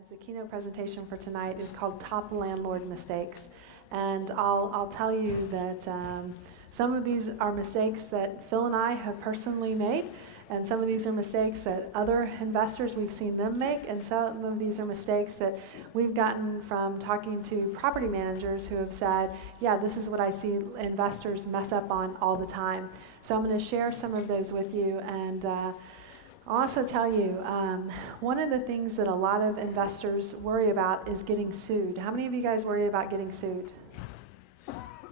is the keynote presentation for tonight is called Top Landlord Mistakes. And I'll tell you that some of these are mistakes that Phil and I have personally made, and some of these are mistakes that other investors, we've seen them make, and some of these are mistakes that we've gotten from talking to property managers who have said, yeah, this is what I see investors mess up on all the time. So I'm going to share some of those with you, and I'll also tell you, one of the things that a lot of investors worry about is getting sued. How many of you guys worry about getting sued?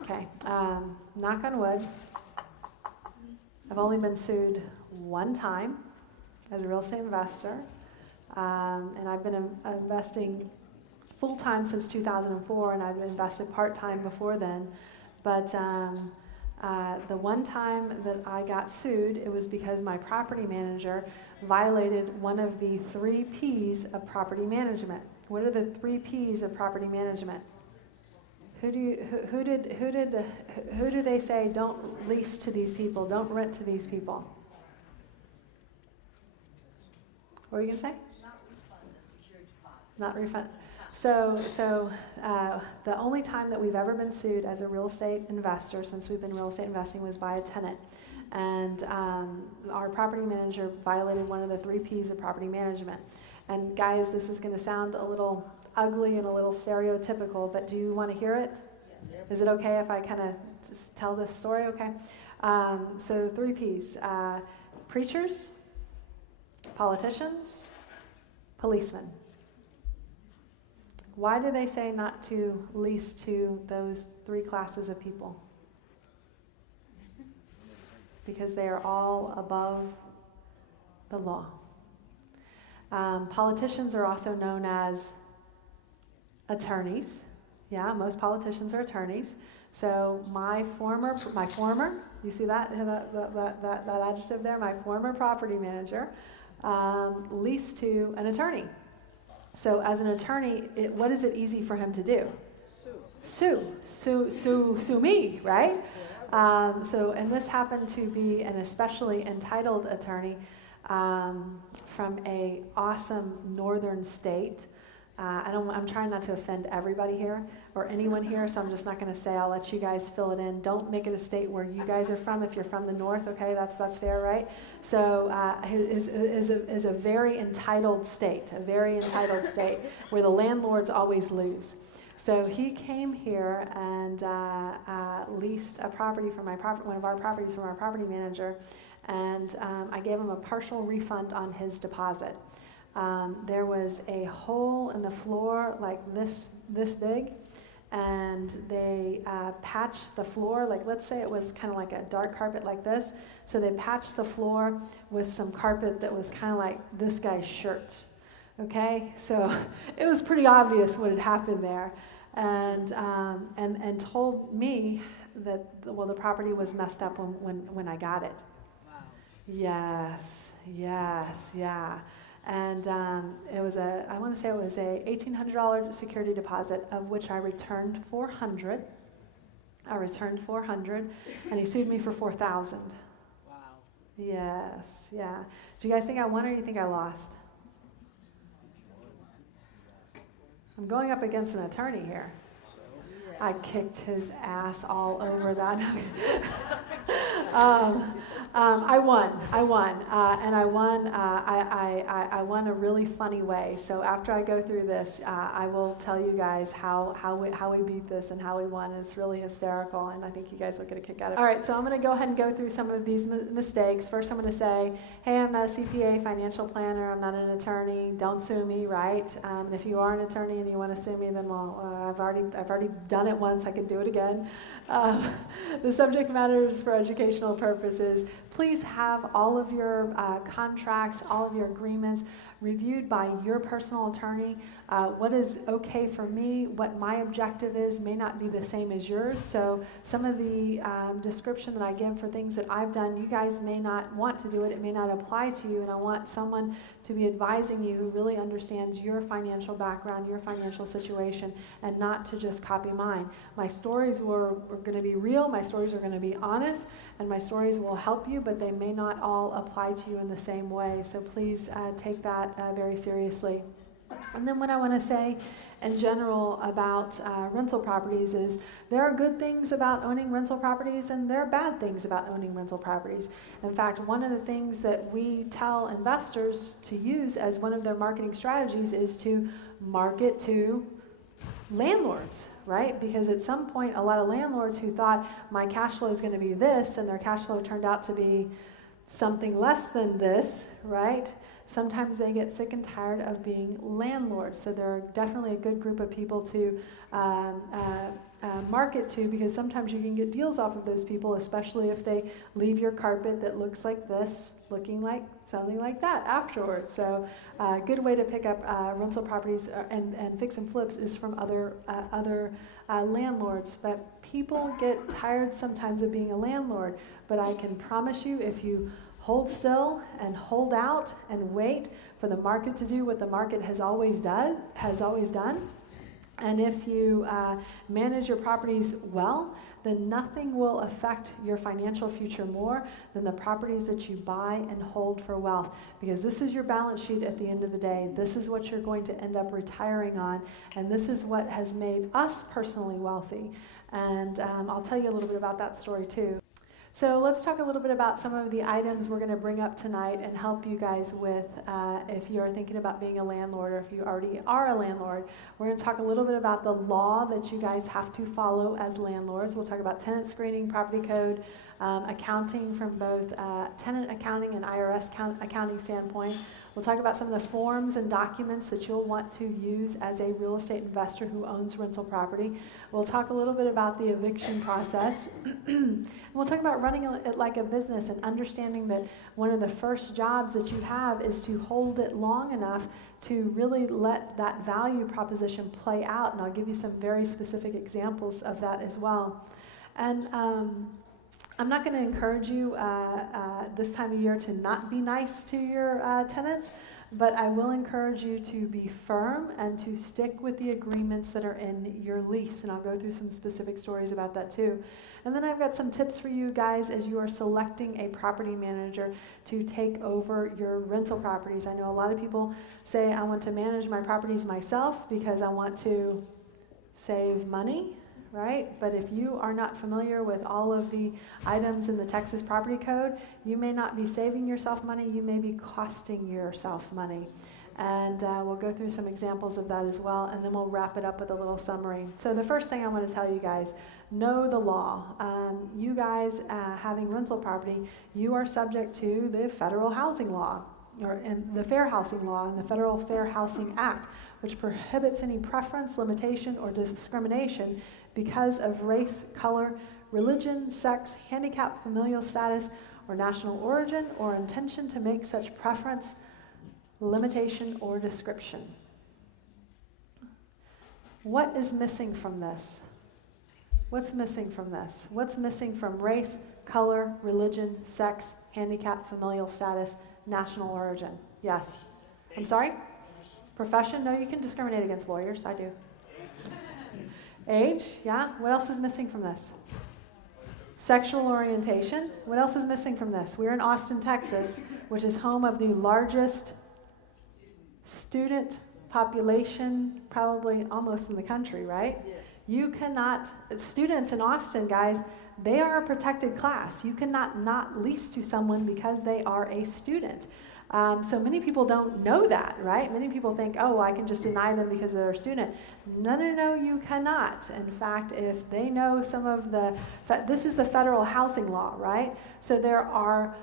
Okay, knock on wood. I've only been sued one time as a real estate investor, and I've been investing full-time since 2004, and I've invested part-time before then, but the one time that I got sued, it was because my property manager violated one of the 3 P's of property management. What are the 3 P's of property management? Who do they say don't lease to these people, don't rent to these people? What were you going to say? Not refund the security deposit. Not refund. So the only time that we've ever been sued as a real estate investor since we've been real estate investing was by a tenant. And our property manager violated one of the 3 P's of property management. And guys, this is going to sound a little ugly and a little stereotypical, but do you want to hear it? Yes. Is it okay if I kind of tell this story? Okay. So 3 P's. Preachers, politicians, policemen. Why do they say not to lease to those 3 classes of people? Because they are all above the law. Politicians are also known as attorneys. Yeah, most politicians are attorneys. So my former, you see that adjective there? My former property manager leased to an attorney. So as an attorney, what is it easy for him to do? Sue me, right? And this happened to be an especially entitled attorney from a awesome northern state. I'm trying not to offend everybody here or anyone here, so I'm just not going to say. I'll let you guys fill it in. Don't make it a state where you guys are from. If you're from the north, okay, that's fair, right? So is a very entitled state, where the landlords always lose. So he came here and leased a property from one of our properties from our property manager, and I gave him a partial refund on his deposit. There was a hole in the floor like this big, and they patched the floor, like let's say it was kind of like a dark carpet like this, so they patched the floor with some carpet that was kind of like this guy's shirt. Okay, so it was pretty obvious what had happened there, and told me that the property was messed up when I got it. Wow. Yes, yeah. And I want to say it was a $1,800 security deposit, of which I returned $400. And he sued me for $4,000. Wow. Yes, yeah. Do you guys think I won, or do you think I lost? I'm going up against an attorney here. I kicked his ass all over that. I won, and I won. I won a really funny way. So after I go through this, I will tell you guys how we beat this and how we won. It's really hysterical, and I think you guys will get a kick out of it. All right, so I'm going to go ahead and go through some of these mistakes. First, I'm going to say, hey, I'm not a CPA, financial planner. I'm not an attorney. Don't sue me, right? And if you are an attorney and you want to sue me, then I've already done it once. I could do it again. The subject matter is for educational purposes. Please have all of your contracts, all of your agreements reviewed by your personal attorney. What is okay for me, what my objective is, may not be the same as yours. So some of the description that I give for things that I've done, you guys may not want to do it. It may not apply to you, and I want someone to be advising you who really understands your financial background, your financial situation, and not to just copy mine. My stories were going to be real, my stories are going to be honest, and my stories will help you, but they may not all apply to you in the same way. So please take that very seriously. And then what I want to say in general about rental properties is there are good things about owning rental properties and there are bad things about owning rental properties. In fact, one of the things that we tell investors to use as one of their marketing strategies is to market to landlords, right? Because at some point, a lot of landlords who thought my cash flow is going to be this and their cash flow turned out to be something less than this, right? Sometimes they get sick and tired of being landlords. So they're definitely a good group of people to market to, because sometimes you can get deals off of those people, especially if they leave your carpet that looks like this, looking like something like that afterwards. So a good way to pick up rental properties and fix and flips is from other landlords. But people get tired sometimes of being a landlord. But I can promise you, if you hold still and hold out and wait for the market to do what the market has always done, and if you manage your properties well, then nothing will affect your financial future more than the properties that you buy and hold for wealth. Because this is your balance sheet at the end of the day. This is what you're going to end up retiring on, and this is what has made us personally wealthy. And I'll tell you a little bit about that story too. So let's talk a little bit about some of the items we're going to bring up tonight and help you guys with if you're thinking about being a landlord or if you already are a landlord. We're going to talk a little bit about the law that you guys have to follow as landlords. We'll talk about tenant screening, property code, accounting from both tenant accounting and IRS accounting standpoint. We'll talk about some of the forms and documents that you'll want to use as a real estate investor who owns rental property. We'll talk a little bit about the eviction process. And we'll talk about running it like a business and understanding that one of the first jobs that you have is to hold it long enough to really let that value proposition play out. And I'll give you some very specific examples of that as well. And I'm not going to encourage you this time of year to not be nice to your tenants, but I will encourage you to be firm and to stick with the agreements that are in your lease. And I'll go through some specific stories about that too. And then I've got some tips for you guys as you are selecting a property manager to take over your rental properties. I know a lot of people say, I want to manage my properties myself because I want to save money. Right? But if you are not familiar with all of the items in the Texas Property Code, you may not be saving yourself money, you may be costing yourself money. And we'll go through some examples of that as well, and then we'll wrap it up with a little summary. So the first thing I want to tell you guys, know the law. You guys having rental property, you are subject to the federal housing law, or in the Fair Housing Law and the Federal Fair Housing Act, which prohibits any preference, limitation, or discrimination because of race, color, religion, sex, handicap, familial status, or national origin, or intention to make such preference, limitation, or description. What is missing from this? What's missing from this? What's missing from race, color, religion, sex, handicap, familial status, national origin? Yes. I'm sorry? Profession? No, you can discriminate against lawyers. I do. Age? Yeah. What else is missing from this? Sexual orientation? What else is missing from this? We're in Austin, Texas, which is home of the largest student population, probably almost in the country, right? Yes. You cannot, students in Austin, guys, they are a protected class. You cannot not lease to someone because they are a student. So many people don't know that, right? Many people think, oh, I can just deny them because they're a student. No, you cannot. In fact, if they know some of this is the federal housing law, right? So there are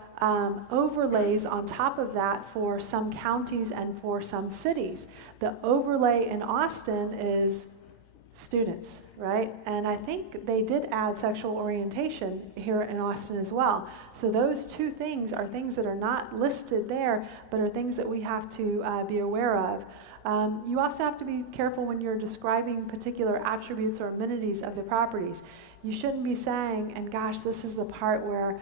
overlays on top of that for some counties and for some cities. The overlay in Austin is students, right? And I think they did add sexual orientation here in Austin as well. So those two things are things that are not listed there, but are things that we have to be aware of. You also have to be careful when you're describing particular attributes or amenities of the properties. You shouldn't be saying, and gosh, this is the part where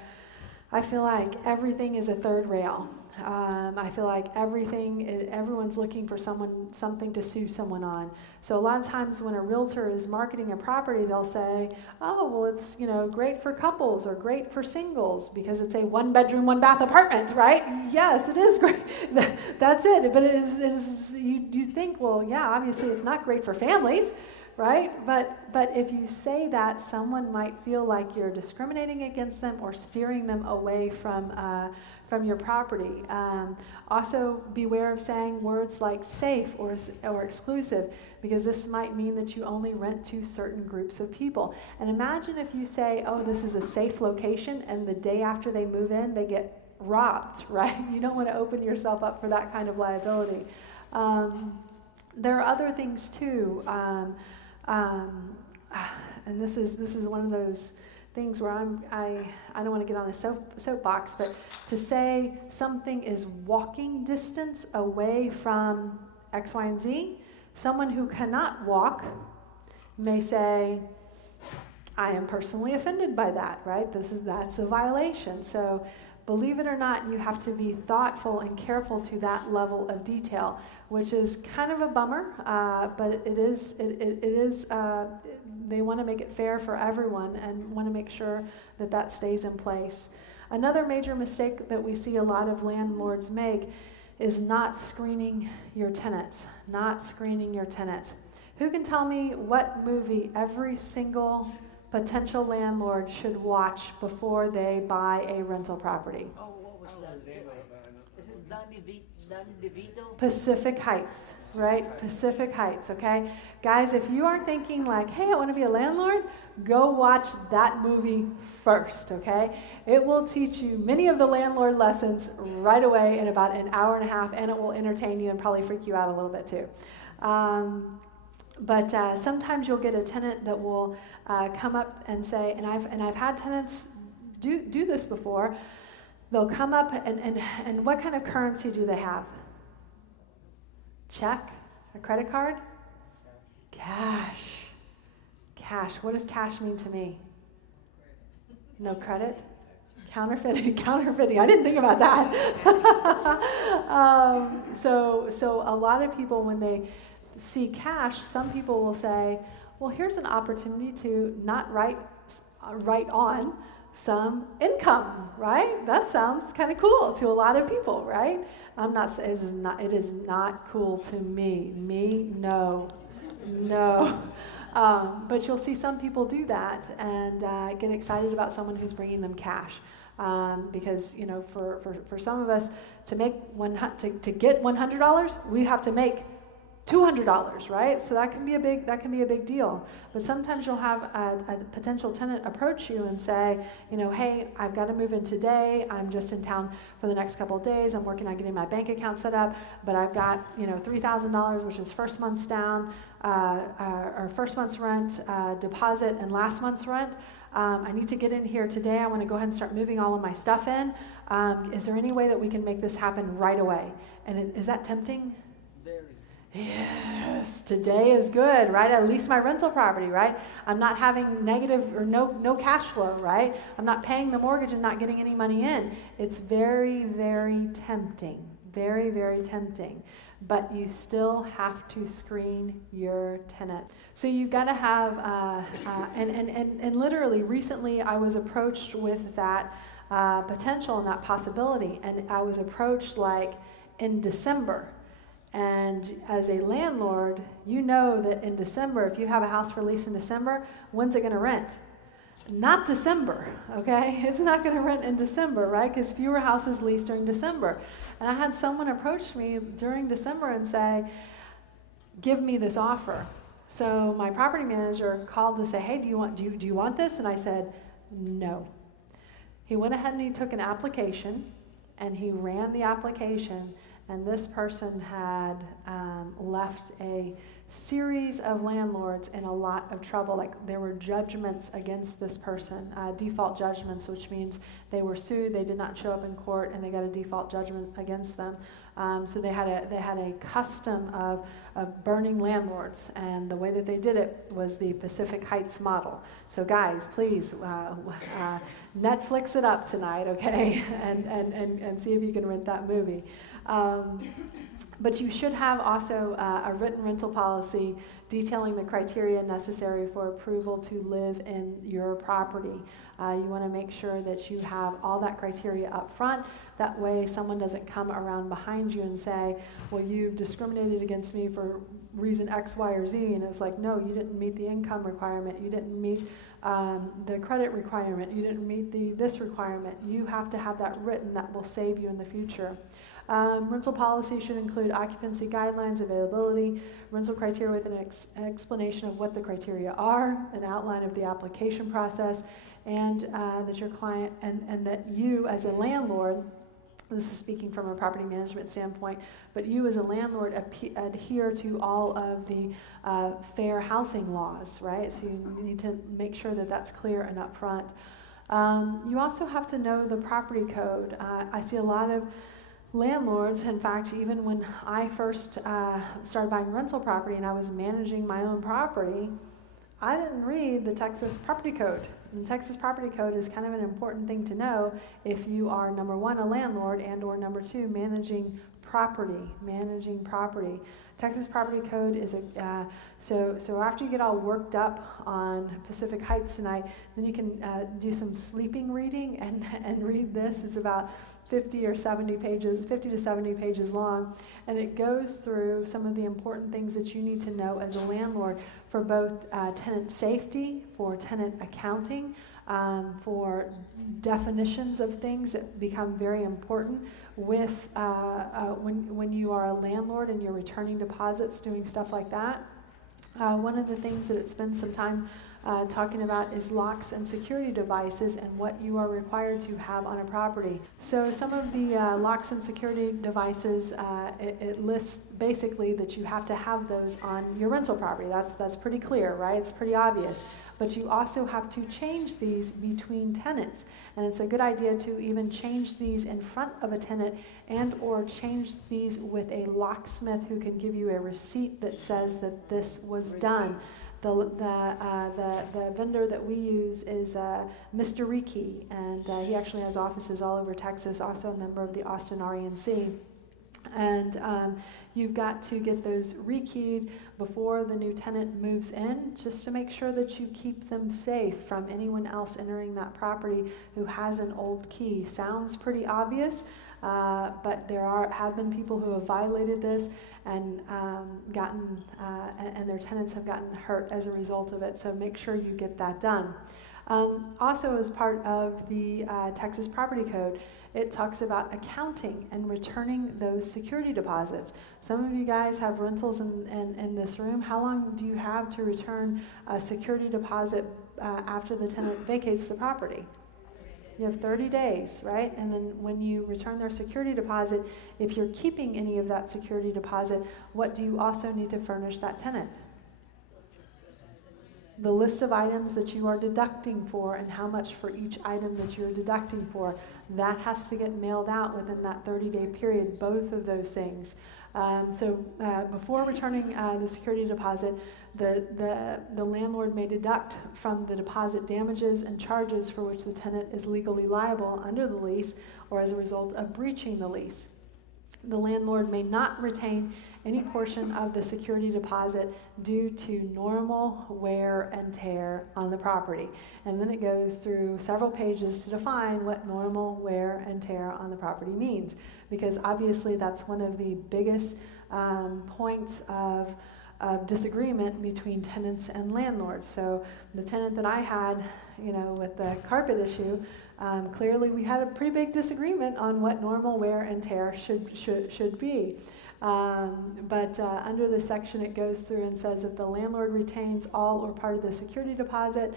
I feel like everything is a third rail. I feel like everyone's looking for something to sue someone on. So a lot of times when a realtor is marketing a property, they'll say, oh, well, it's, great for couples or great for singles because it's a 1-bedroom, 1-bath apartment, right? Yes, it is great. That's it. But you think, well, yeah, obviously it's not great for families, right? But if you say that, someone might feel like you're discriminating against them or steering them away from your property. Also, beware of saying words like safe or exclusive, because this might mean that you only rent to certain groups of people. And imagine if you say, oh, this is a safe location, and the day after they move in, they get robbed, right? You don't want to open yourself up for that kind of liability. There are other things too. And this is one of those things where I don't want to get on a soapbox, but to say something is walking distance away from X, Y, and Z, someone who cannot walk may say, I am personally offended by that, right? That's a violation. So believe it or not, you have to be thoughtful and careful to that level of detail, which is kind of a bummer, but it is. They want to make it fair for everyone and want to make sure that stays in place. Another major mistake that we see a lot of landlords make is not screening your tenants. Not screening your tenants. Who can tell me what movie every single potential landlord should watch before they buy a rental property? Oh, what was that? Is it Danny DeVito? Pacific Heights, right? Pacific Heights, okay? Guys, if you are thinking like, hey, I want to be a landlord, go watch that movie first, okay? It will teach you many of the landlord lessons right away in about an hour and a half, and it will entertain you and probably freak you out a little bit too. But sometimes you'll get a tenant that will come up and say, and I've had tenants do this before. They'll come up and what kind of currency do they have? Check? A credit card? Cash. Cash. What does cash mean to me? No credit? Counterfeiting. I didn't think about that. So a lot of people, when they see cash, some people will say, well, here's an opportunity to not write on some income, right? That sounds kind of cool to a lot of people, right? I'm not saying it is not cool to me. No. But you'll see some people do that and get excited about someone who's bringing them cash. Because for some of us to get $100, we have to make $200, right? So that can be a big deal. But sometimes you'll have a potential tenant approach you and say, hey, I've got to move in today. I'm just in town for the next couple of days. I'm working on getting my bank account set up, but I've got $3,000, which is first month's down, or first month's rent, deposit, and last month's rent. I need to get in here today. I want to go ahead and start moving all of my stuff in. Is there any way that we can make this happen right away? And is that tempting? Very. Yes, today is good, right? At least my rental property, right? I'm not having negative or no cash flow, right? I'm not paying the mortgage and not getting any money in. It's very, very tempting. Very, very tempting. But you still have to screen your tenant. So you've got to have, and literally recently I was approached with that potential and that possibility. And I was approached like in December. And as a landlord, you know that in December, if you have a house for lease in December, when's it going to rent? Not December, okay? It's not going to rent in December, right? Because fewer houses lease during December. And I had someone approach me during December and say, give me this offer. So my property manager called to say, hey, do you want this? And I said, no. He went ahead and he took an application, and he ran the application. And this person had left a series of landlords in a lot of trouble. Like there were judgments against this person, default judgments, which means they were sued, they did not show up in court, and they got a default judgment against them. So they had a custom of burning landlords, and the way that they did it was the Pacific Heights model. So guys, please Netflix it up tonight, okay, and see if you can rent that movie. But you should have also a written rental policy detailing the criteria necessary for approval to live in your property. You want to make sure that you have all that criteria up front. That way someone doesn't come around behind you and say, well, you've discriminated against me for reason X, Y, or Z. And it's like, no, you didn't meet the income requirement. You didn't meet the credit requirement. You didn't meet this requirement. You have to have that written. That will save you in the future. Rental policy should include occupancy guidelines, availability, rental criteria with an explanation of what the criteria are, an outline of the application process, and that your client and that you as a landlord, this is speaking from a property management standpoint, but you as a landlord adhere to all of the fair housing laws, right? So you need to make sure that that's clear and upfront. You also have to know the property code. I see a lot of landlords, in fact, even when I first started buying rental property and I was managing my own property, I didn't read the Texas property code. And the Texas property code is kind of an important thing to know if you are, number one, a landlord, and or number two, managing property. Texas property code is so after you get all worked up on Pacific Heights tonight, then you can do some sleeping reading and read this. It's about 50 to 70 pages long, and it goes through some of the important things that you need to know as a landlord for both tenant safety, for tenant accounting, for definitions of things that become very important with when you are a landlord and you're returning deposits, doing stuff like that. One of the things that it spends some time talking about is locks and security devices and what you are required to have on a property. So some of the locks and security devices, it lists basically that you have to have those on your rental property. That's pretty clear, right? It's pretty obvious. But you also have to change these between tenants. And it's a good idea to even change these in front of a tenant and or change these with a locksmith who can give you a receipt that says that this was done. The vendor that we use is Mr. Reiki, and he actually has offices all over Texas, also a member of the Austin RENC. And you've got to get those rekeyed before the new tenant moves in, just to make sure that you keep them safe from anyone else entering that property who has an old key. Sounds pretty obvious, but there have been people who have violated this and and their tenants have gotten hurt as a result of it. So make sure you get that done. Also, as part of the Texas Property Code, it talks about accounting and returning those security deposits. Some of you guys have rentals in this room. How long do you have to return a security deposit after the tenant vacates the property? You have 30 days, right? And then when you return their security deposit, if you're keeping any of that security deposit, what do you also need to furnish that tenant? The list of items that you are deducting for and how much for each item that you're deducting for, that has to get mailed out within that 30-day period, both of those things. So before returning the security deposit, the landlord may deduct from the deposit damages and charges for which the tenant is legally liable under the lease or as a result of breaching the lease. The landlord may not retain any portion of the security deposit due to normal wear and tear on the property. And then it goes through several pages to define what normal wear and tear on the property means, because obviously that's one of the biggest points of disagreement between tenants and landlords. So the tenant that I had, with the carpet issue, clearly we had a pretty big disagreement on what normal wear and tear should be. But under this section it goes through and says that the landlord retains all or part of the security deposit.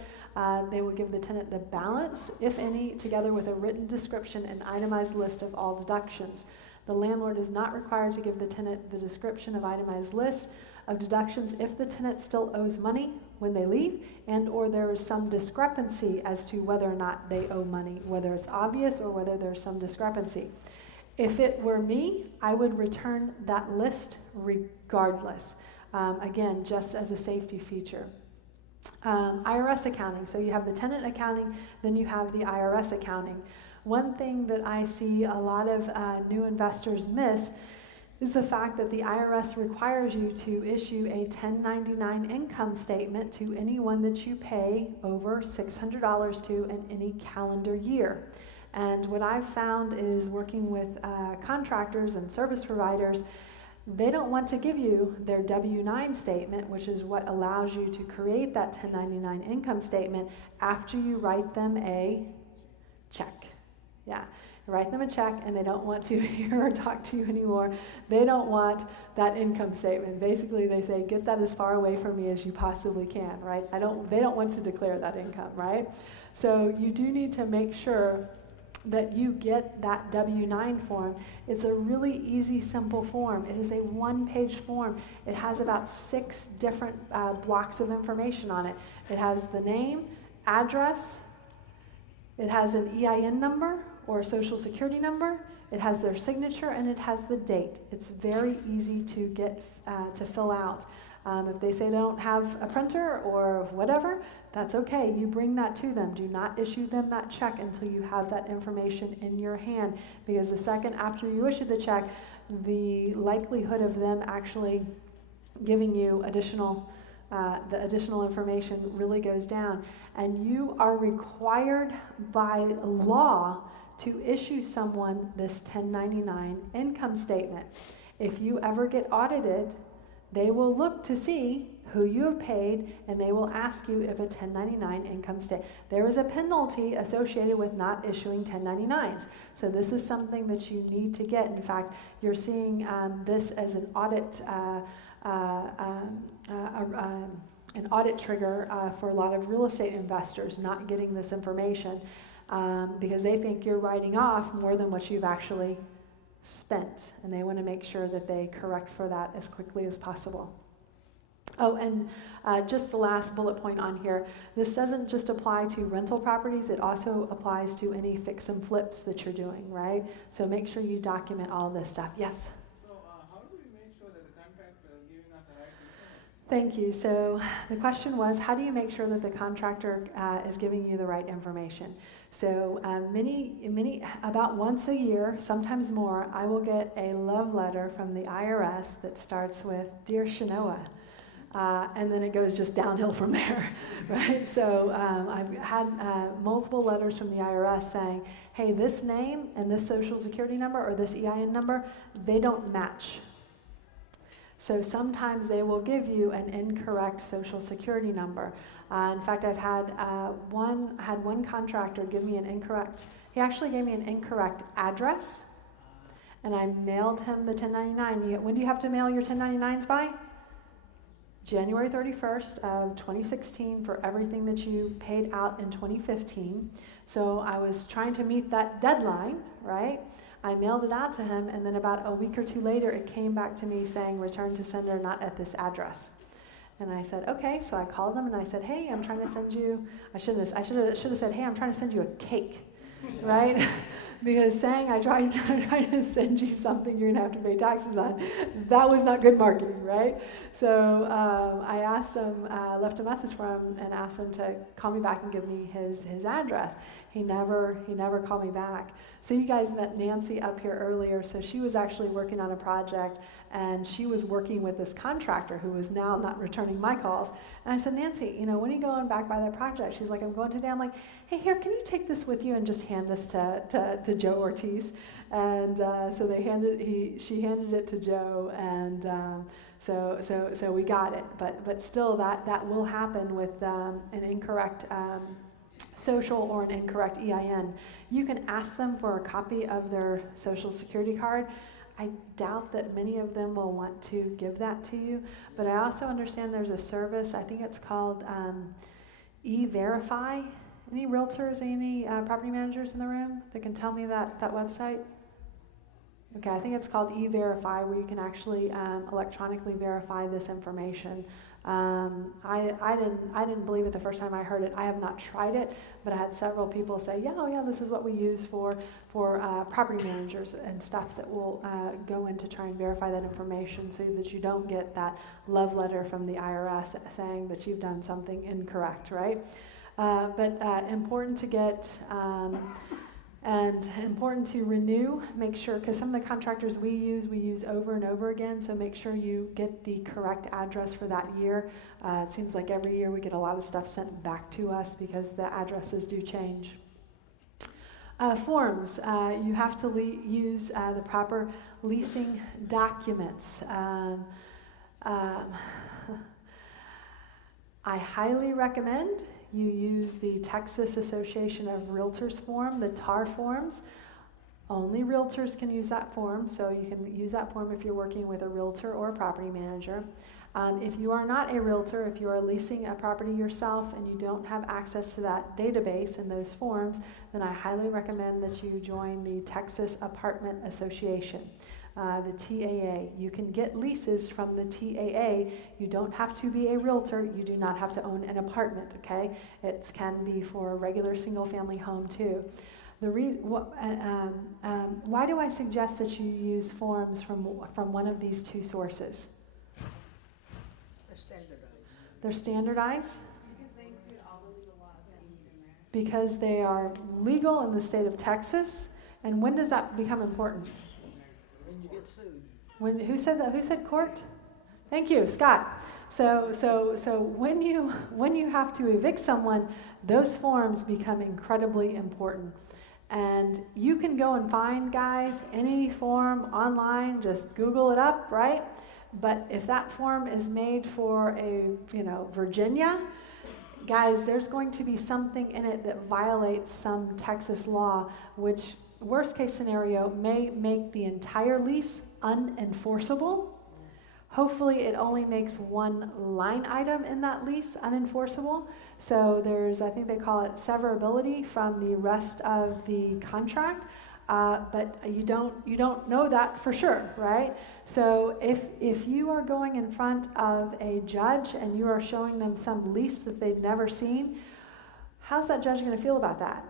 They will give the tenant the balance, if any, together with a written description and itemized list of all deductions. The landlord is not required to give the tenant the description of itemized list of deductions if the tenant still owes money when they leave and or there is some discrepancy as to whether or not they owe money, whether it's obvious or whether there's some discrepancy. If it were me, I would return that list regardless. Again, just as a safety feature. IRS accounting. So you have the tenant accounting, then you have the IRS accounting. One thing that I see a lot of new investors miss is the fact that the IRS requires you to issue a 1099 income statement to anyone that you pay over $600 to in any calendar year. And what I've found is working with contractors and service providers, they don't want to give you their W-9 statement, which is what allows you to create that 1099 income statement after you write them a check. Yeah, you write them a check and they don't want to hear or talk to you anymore. They don't want that income statement. Basically, they say, get that as far away from me as you possibly can, right? They don't want to declare that income, right? So you do need to make sure that you get that W-9 form. It's a really easy, simple form. It is a one-page form. It has about 6 different blocks of information on it. It has the name, address, it has an EIN number or a social security number, it has their signature, and it has the date. It's very easy to get to fill out. If they say they don't have a printer or whatever, that's okay. You bring that to them. Do not issue them that check until you have that information in your hand, because the second after you issue the check, the likelihood of them actually giving you the additional information really goes down. And you are required by law to issue someone this 1099 income statement. If you ever get audited, they will look to see who you have paid, and they will ask you if a 1099 income statement. There is a penalty associated with not issuing 1099s. So this is something that you need to get. In fact, you're seeing this as an audit trigger for a lot of real estate investors not getting this information because they think you're writing off more than what you've actually spent, and they want to make sure that they correct for that as quickly as possible. Oh, and just the last bullet point on here, this doesn't just apply to rental properties, it also applies to any fix and flips that you're doing, right? So make sure you document all of this stuff. Yes? So how do we make sure that the contractor is giving us the right information? Thank you. So the question was, how do you make sure that the contractor is giving you the right information? So about once a year, sometimes more, I will get a love letter from the IRS that starts with, Dear Shenoah, and then it goes just downhill from there, right? So I've had multiple letters from the IRS saying, hey, this name and this social security number or this EIN number, they don't match. So sometimes they will give you an incorrect social security number. In fact, I've had one contractor give me he actually gave me an incorrect address, and I mailed him the 1099. When do you have to mail your 1099s by? January 31st of 2016 for everything that you paid out in 2015. So I was trying to meet that deadline, right? I mailed it out to him, and then about a week or two later, it came back to me saying, return to sender, not at this address. And I said, okay. So I called them and I said, hey, I'm trying to send you, I should have said, hey, I'm trying to send you a cake, right? Because saying I tried to send you something you're gonna have to pay taxes on, that was not good marketing, right? So I asked him, left a message for him and asked him to call me back and give me his address. He never called me back. So you guys met Nancy up here earlier. So she was actually working on a project, and she was working with this contractor who was now not returning my calls. And I said, Nancy, when are you going back by that project? She's like, I'm going today. I'm like, hey, here, can you take this with you and just hand this to Joe Ortiz? And so she handed it to Joe, and so we got it. But still, that will happen with an incorrect social or an incorrect EIN. You can ask them for a copy of their social security card. I doubt that many of them will want to give that to you, but I also understand there's a service, I think it's called E-Verify. Any realtors, any property managers in the room that can tell me that website? Okay, I think it's called E-Verify, where you can actually electronically verify this information. I didn't believe it the first time I heard it. I have not tried it, but I had several people say, yeah, oh yeah, this is what we use for property managers and stuff that will go in to try and verify that information so that you don't get that love letter from the IRS saying that you've done something incorrect, right? But important to get and important to renew, make sure, because some of the contractors we use over and over again, so make sure you get the correct address for that year. It seems like every year we get a lot of stuff sent back to us because the addresses do change. Forms, you have to use the proper leasing documents. I highly recommend you use the Texas Association of Realtors form, the TAR forms. Only realtors can use that form, so you can use that form if you're working with a realtor or a property manager. If you are not a realtor, if you are leasing a property yourself and you don't have access to that database and those forms, then I highly recommend that you join the Texas Apartment Association. The TAA. You can get leases from the TAA. You don't have to be a realtor. You do not have to own an apartment, okay? It can be for a regular single-family home, too. Why do I suggest that you use forms from one of these two sources? They're standardized. They're standardized? Because they include all the legal laws that you need in there. Because they are legal in the state of Texas. And when does that become important? When you get sued. Who said that? Who said court? Thank you, Scott. So when you have to evict someone, those forms become incredibly important. And you can go and find, guys, any form online, just Google it up, right? But if that form is made for Virginia, guys, there's going to be something in it that violates some Texas law, which worst case scenario may make the entire lease unenforceable. Hopefully it only makes one line item in that lease unenforceable. So there's, I think they call it severability from the rest of the contract, but you don't know that for sure, right? So if you are going in front of a judge and you are showing them some lease that they've never seen, how's that judge going to feel about that?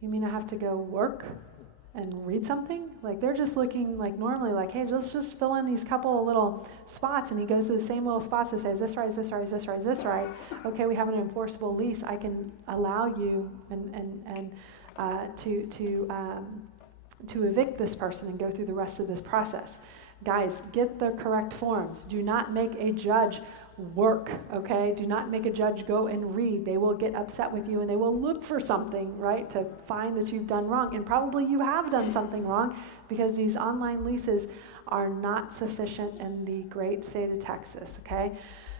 You mean I have to go work and read something? Like they're just looking like normally like, hey, let's just fill in these couple of little spots, and he goes to the same little spots and says, is this right, is this right, is this right, is this right? Okay, we have an enforceable lease. I can allow you to evict this person and go through the rest of this process. Guys, get the correct forms. Do not make a judge work, okay? Do not make a judge go and read. They will get upset with you and they will look for something, right, to find that you've done wrong. And probably you have done something wrong because these online leases are not sufficient in the great state of Texas, okay?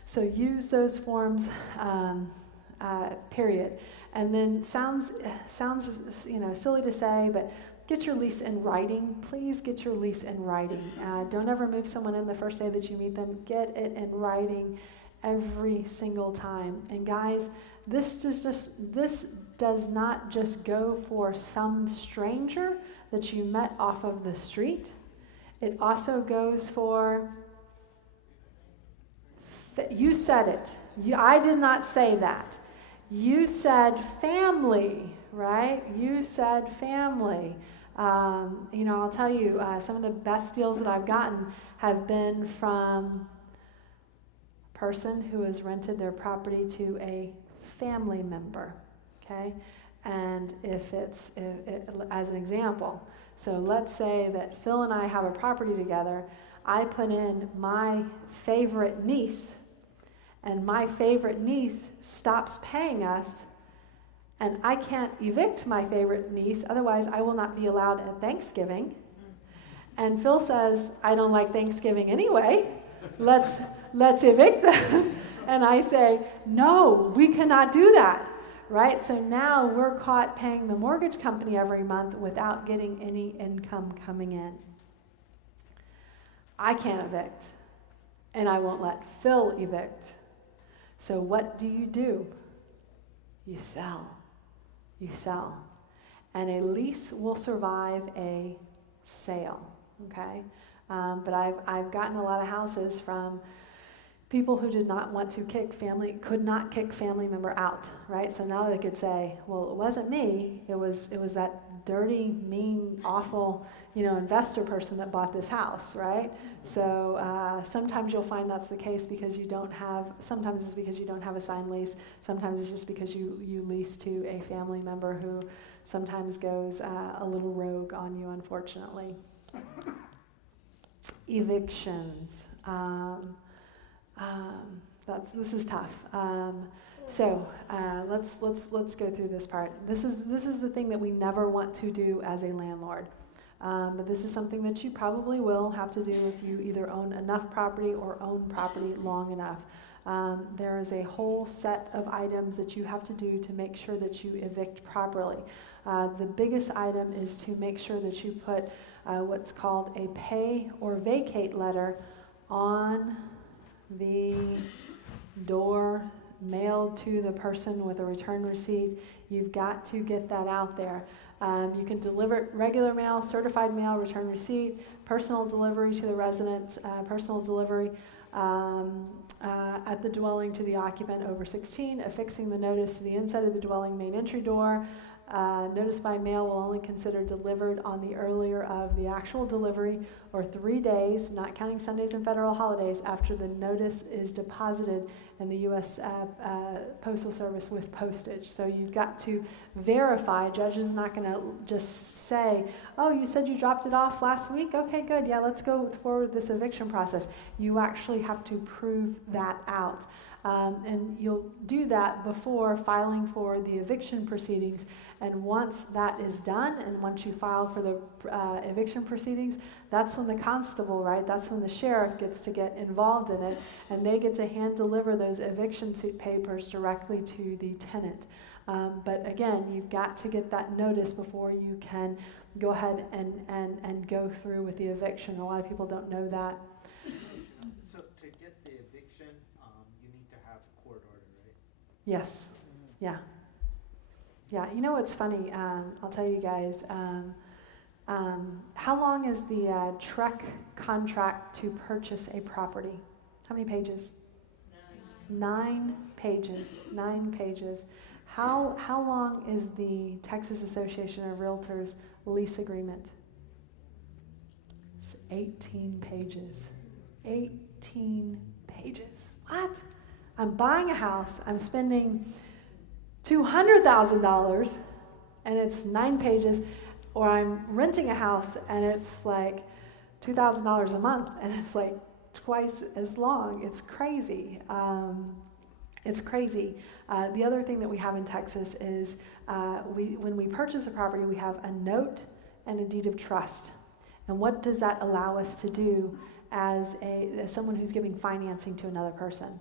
So use those forms, period. And then sounds silly to say, but get your lease in writing. Please get your lease in writing. Don't ever move someone in the first day that you meet them. Get it in writing every single time. And guys, this does not just go for some stranger that you met off of the street. It also goes for, you said it. I did not say that. You said family, right? You said family. I'll tell you, some of the best deals that I've gotten have been from a person who has rented their property to a family member, okay? And as an example, so let's say that Phil and I have a property together. I put in my favorite niece, and my favorite niece stops paying us, and I can't evict my favorite niece, otherwise I will not be allowed at Thanksgiving. And Phil says, I don't like Thanksgiving anyway, let's evict them. And I say, no, we cannot do that, right? So now we're caught paying the mortgage company every month without getting any income coming in. I can't evict, and I won't let Phil evict. So what do? You sell. You sell. and a lease will survive a sale, okay? But I've gotten a lot of houses from people who did not want to could not kick family member out, right? So now they could say, well, it wasn't me, it was that dirty, mean, awful, investor person that bought this house, right? So sometimes you'll find that's the case because sometimes it's because you don't have a signed lease, sometimes it's just because you lease to a family member who sometimes goes a little rogue on you, unfortunately. Evictions. This is tough. So let's go through this part. This is the thing that we never want to do as a landlord. But this is something that you probably will have to do if you either own enough property or own property long enough. There is a whole set of items that you have to do to make sure that you evict properly. The biggest item is to make sure that you put what's called a pay or vacate letter on the door, mailed to the person with a return receipt. You've got to get that out there. You can deliver it regular mail, certified mail, return receipt, personal delivery to the resident, personal delivery at the dwelling to the occupant over 16, affixing the notice to the inside of the dwelling main entry door. Notice by mail will only consider delivered on the earlier of the actual delivery or 3 days, not counting Sundays and federal holidays, after the notice is deposited in the U.S. Postal Service with postage. So you've got to verify. Judge is not going to just say, oh, you said you dropped it off last week? Okay, good. Yeah, let's go forward with this eviction process. You actually have to prove that out. And you'll do that before filing for the eviction proceedings. And once that is done, and once you file for the eviction proceedings, that's when the constable, right? That's when the sheriff gets to get involved in it, and they get to hand deliver those eviction suit papers directly to the tenant. But again, you've got to get that notice before you can go ahead and go through with the eviction. A lot of people don't know that. So to get the eviction, you need to have a court order, right? Yes. Yeah. Yeah. You know what's funny? I'll tell you guys. How long is the TREC contract to purchase a property? How many pages? 9 pages. 9 pages. How long is the Texas Association of Realtors lease agreement? It's 18 pages. 18 pages. What? I'm buying a house. I'm spending $200,000 and it's 9 pages, or I'm renting a house and it's like $2,000 a month and it's like twice as long. It's crazy. It's crazy. The other thing that we have in Texas is when we purchase a property, we have a note and a deed of trust. And what does that allow us to do as someone who's giving financing to another person?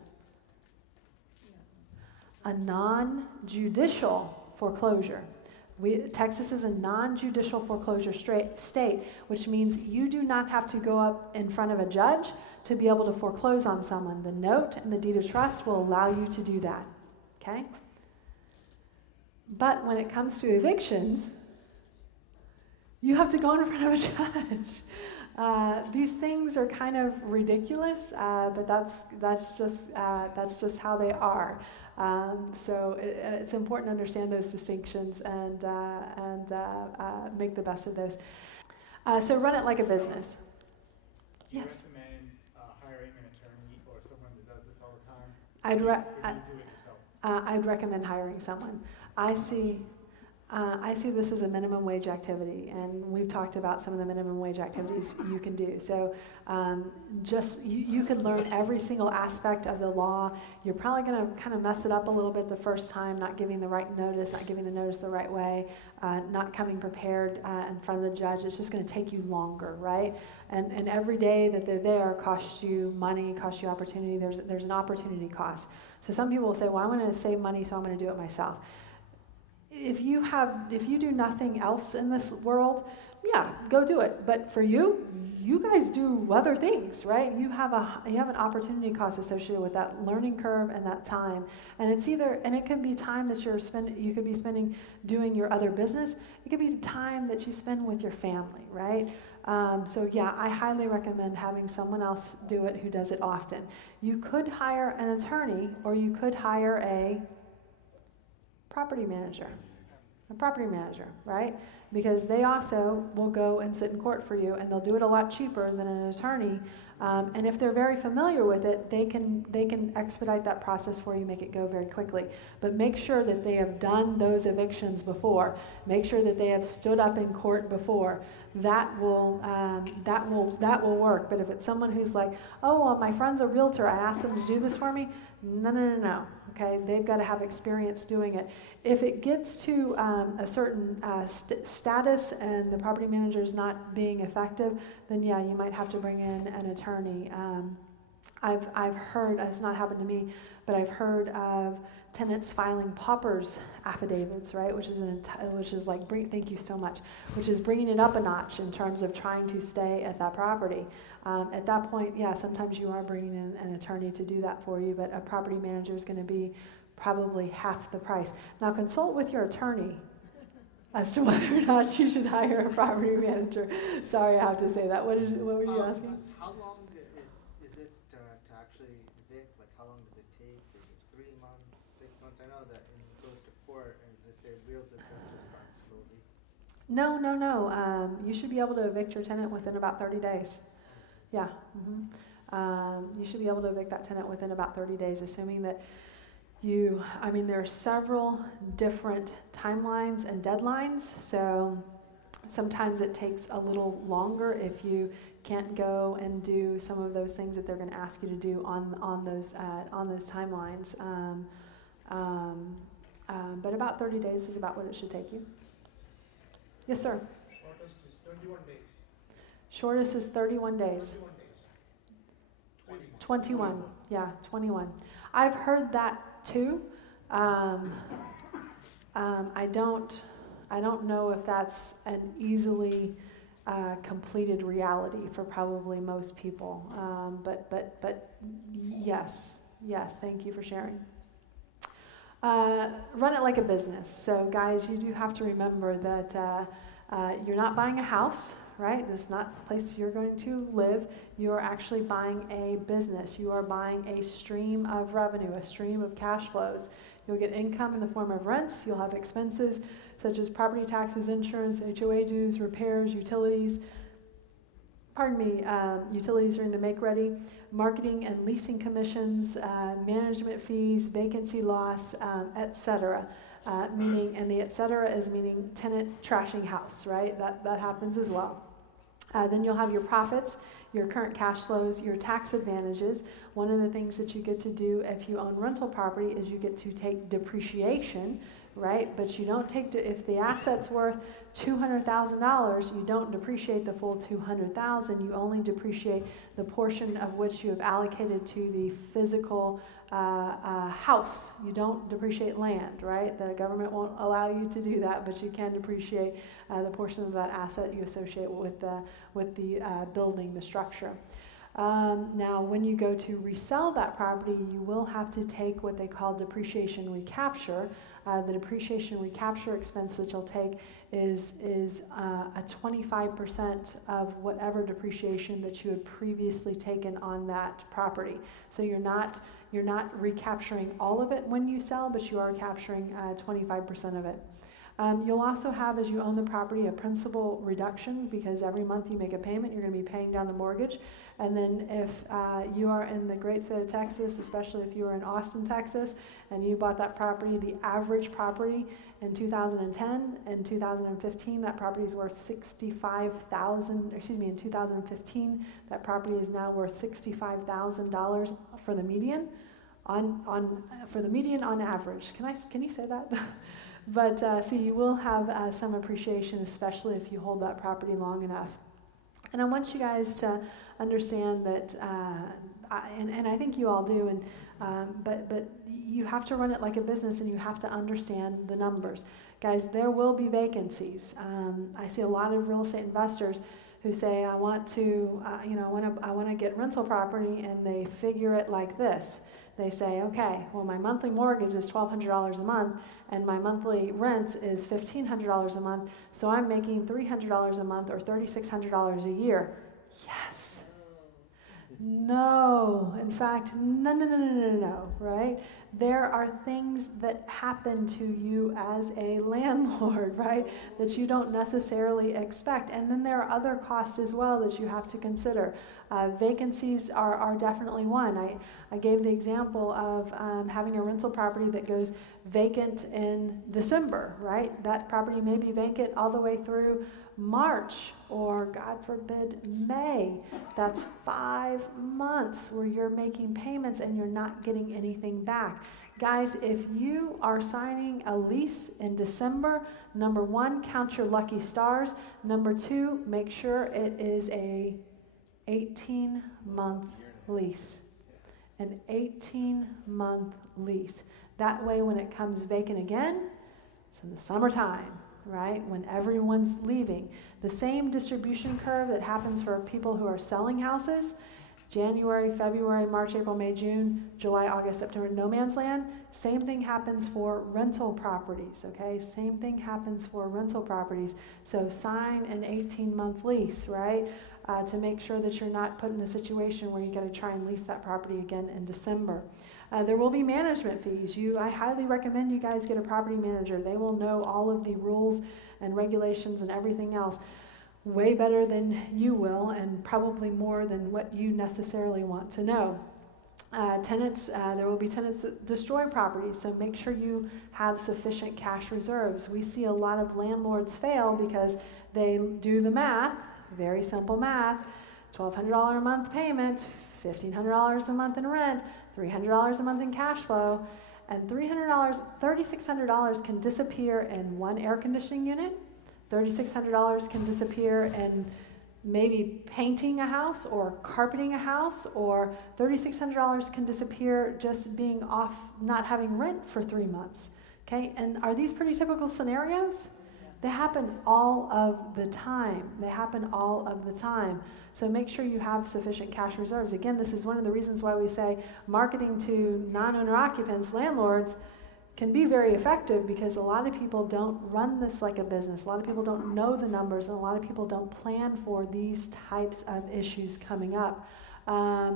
A non-judicial foreclosure. Texas is a non-judicial foreclosure state, which means you do not have to go up in front of a judge to be able to foreclose on someone. The note and the deed of trust will allow you to do that, okay? But when it comes to evictions, you have to go in front of a judge. These things are kind of ridiculous, but that's just how they are. So it's important to understand those distinctions and make the best of those. So run it like a business. Do you Yes. recommend hiring an attorney or someone that does this all the time? I'd Or do you do it yourself? I'd recommend hiring someone. I see this as a minimum wage activity, and we've talked about some of the minimum wage activities you can do. So you could learn every single aspect of the law. You're probably going to kind of mess it up a little bit the first time, not giving the right notice, not giving the notice the right way, not coming prepared in front of the judge. It's just going to take you longer, right? And every day that they're there costs you money, costs you opportunity. There's an opportunity cost. So some people will say, well, I'm going to save money, so I'm going to do it myself. If you do nothing else in this world, yeah, go do it. But for you, you guys do other things, right? You have an opportunity cost associated with that learning curve and that time. And it can be time that you could be spending doing your other business. It could be time that you spend with your family, right? So yeah, I highly recommend having someone else do it who does it often. You could hire an attorney, or you could hire a property manager, right? Because they also will go and sit in court for you, and they'll do it a lot cheaper than an attorney. And if they're very familiar with it, they can expedite that process for you, make it go very quickly. But make sure that they have done those evictions before. Make sure that they have stood up in court before. That will work. But if it's someone who's like, oh, well, my friend's a realtor, I asked them to do this for me. No. Okay, they've got to have experience doing it. If it gets to a certain status and the property manager is not being effective, then yeah, you might have to bring in an attorney. I've heard, it's not happened to me, but I've heard of tenants filing paupers affidavits, right? Which is like thank you so much, which is bringing it up a notch in terms of trying to stay at that property. At that point, yeah, sometimes you are bringing in an attorney to do that for you, but a property manager is going to be probably half the price. Now, consult with your attorney as to whether or not you should hire a property manager. Sorry, I have to say that. What were you asking? How long is it to actually evict? Like, how long does it take? Is it 3 months, 6 months? I know that when it goes to court, and they say realtor justice starts slowly. No. You should be able to evict your tenant within about 30 days. Yeah. You should be able to evict that tenant within about 30 days, assuming that there are several different timelines and deadlines, so sometimes it takes a little longer if you can't go and do some of those things that they're going to ask you to do on those timelines. But about 30 days is about what it should take you. Yes, sir. Shortest is 21 days. Shortest is 31 days. 21. Yeah, 21. I've heard that too. I don't know if that's an easily completed reality for probably most people. But yes, thank you for sharing. Run it like a business. So guys, you do have to remember that you're not buying a house, right? This is not the place you're going to live. You are actually buying a business. You are buying a stream of revenue, a stream of cash flows. You'll get income in the form of rents. You'll have expenses such as property taxes, insurance, HOA dues, repairs, utilities. Utilities during the make-ready, marketing and leasing commissions, management fees, vacancy loss, etc. And the etc. is meaning tenant trashing house, right? That happens as well. Then you'll have your profits, your current cash flows, your tax advantages. One of the things that you get to do if you own rental property is you get to take depreciation, right? But you don't take, if the asset's worth $200,000, you don't depreciate the full $200,000. You only depreciate the portion of which you have allocated to the physical house. You don't depreciate land, right? The government won't allow you to do that, but you can depreciate the portion of that asset you associate with the building, the structure. Now, when you go to resell that property, you will have to take what they call depreciation recapture. The depreciation recapture expense that you'll take is a 25% of whatever depreciation that you had previously taken on that property. So you're not recapturing all of it when you sell, but you are capturing 25% of it. You'll also have, as you own the property, a principal reduction, because every month you make a payment, you're going to be paying down the mortgage. And then if you are in the great state of Texas, especially if you are in Austin, Texas, and you bought that property, the average property in 2010 and 2015, that property is worth $65,000. In 2015, that property is now worth $65,000 for the median, on average. Can you say that? But so you will have some appreciation, especially if you hold that property long enough. And I want you guys to understand that, and I think you all do, but you have to run it like a business, and you have to understand the numbers. Guys, there will be vacancies. I see a lot of real estate investors who say, I want to get rental property, and they figure it like this. They say, okay, well, my monthly mortgage is $1,200 a month, and my monthly rent is $1,500 a month, so I'm making $300 a month or $3,600 a year. Yes. No. In fact, no, right? There are things that happen to you as a landlord, right, that you don't necessarily expect. And then there are other costs as well that you have to consider. Vacancies are definitely one. I gave the example of having a rental property that goes vacant in December, right? That property may be vacant all the way through March, or God forbid, May. That's 5 months where you're making payments and you're not getting anything back. Guys, if you are signing a lease in December, number one, count your lucky stars. Number two, make sure it is a 18-month lease. An 18-month lease. That way, when it comes vacant again, it's in the summertime, right? When everyone's leaving. The same distribution curve that happens for people who are selling houses, January, February, March, April, May, June, July, August, September, no man's land. Same thing happens for rental properties, okay? Same thing happens for rental properties. So sign an 18-month lease, right? To make sure that you're not put in a situation where you got to try and lease that property again in December. There will be management fees. I highly recommend you guys get a property manager. They will know all of the rules and regulations and everything else way better than you will, and probably more than what you necessarily want to know. Tenants, there will be tenants that destroy properties, so make sure you have sufficient cash reserves. We see a lot of landlords fail because they do the math, very simple math, $1,200 a month payment, $1,500 a month in rent, $300 a month in cash flow, and $3,600 can disappear in one air conditioning unit. $3,600 can disappear in maybe painting a house or carpeting a house, or $3,600 can disappear just being off, not having rent for 3 months. Okay, and are these pretty typical scenarios? They happen all of the time. They happen all of the time. So make sure you have sufficient cash reserves. Again, this is one of the reasons why we say marketing to non-owner occupants, landlords, can be very effective, because a lot of people don't run this like a business. A lot of people don't know the numbers, and a lot of people don't plan for these types of issues coming up. As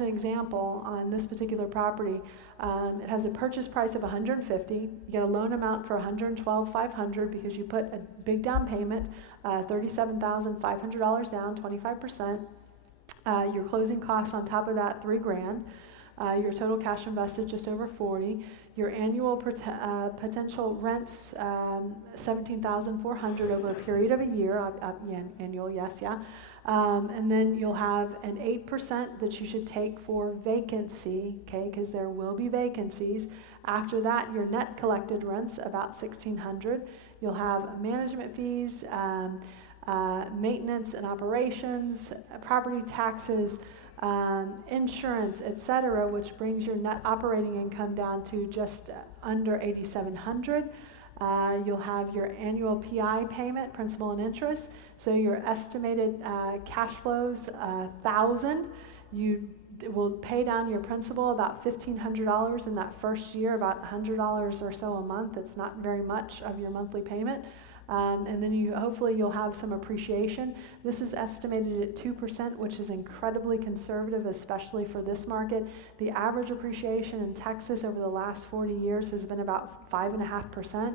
an example, on this particular property, it has a purchase price of $150,000. You get a loan amount for $112,500 because you put a big down payment, $37,500 down, 25%. Your closing costs on top of that, $3,000. Your total cash invested just over $40,000. Your annual potential rents, $17,400 over a period of a year. Annual, yes, yeah. And then you'll have an 8% that you should take for vacancy, okay, because there will be vacancies. After that, your net collected rents, about $1,600. You'll have management fees, maintenance and operations, property taxes, insurance, etc., which brings your net operating income down to just under $8,700. You'll have your annual PI payment, principal and interest. So your estimated cash flows, $1,000. You will pay down your principal about $1,500 in that first year, about $100 or so a month. It's not very much of your monthly payment. And then hopefully you'll have some appreciation. This is estimated at 2%, which is incredibly conservative, especially for this market. The average appreciation in Texas over the last 40 years has been about 5.5%,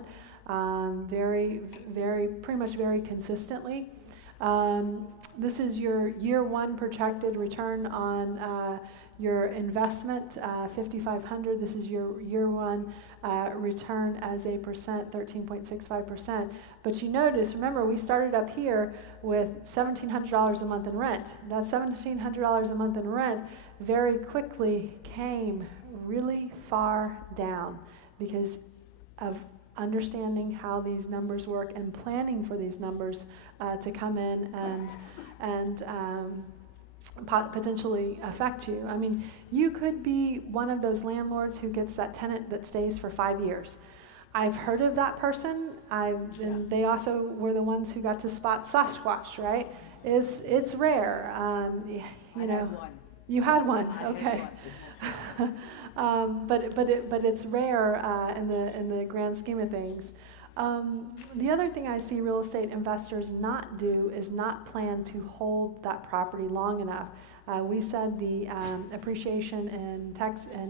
pretty much very consistently. This is your year one projected return on your investment, $5,500. This is your year one return as a percent, 13.65%. But you notice, remember, we started up here with $1,700 a month in rent. That $1,700 a month in rent very quickly came really far down because of understanding how these numbers work and planning for these numbers to come in and potentially affect you. I mean, you could be one of those landlords who gets that tenant that stays for 5 years. I've heard of that person. And they also were the ones who got to spot Sasquatch, right? It's rare. You know, you had one. Okay. But it's rare in the grand scheme of things. The other thing I see real estate investors not do is not plan to hold that property long enough. We said the appreciation in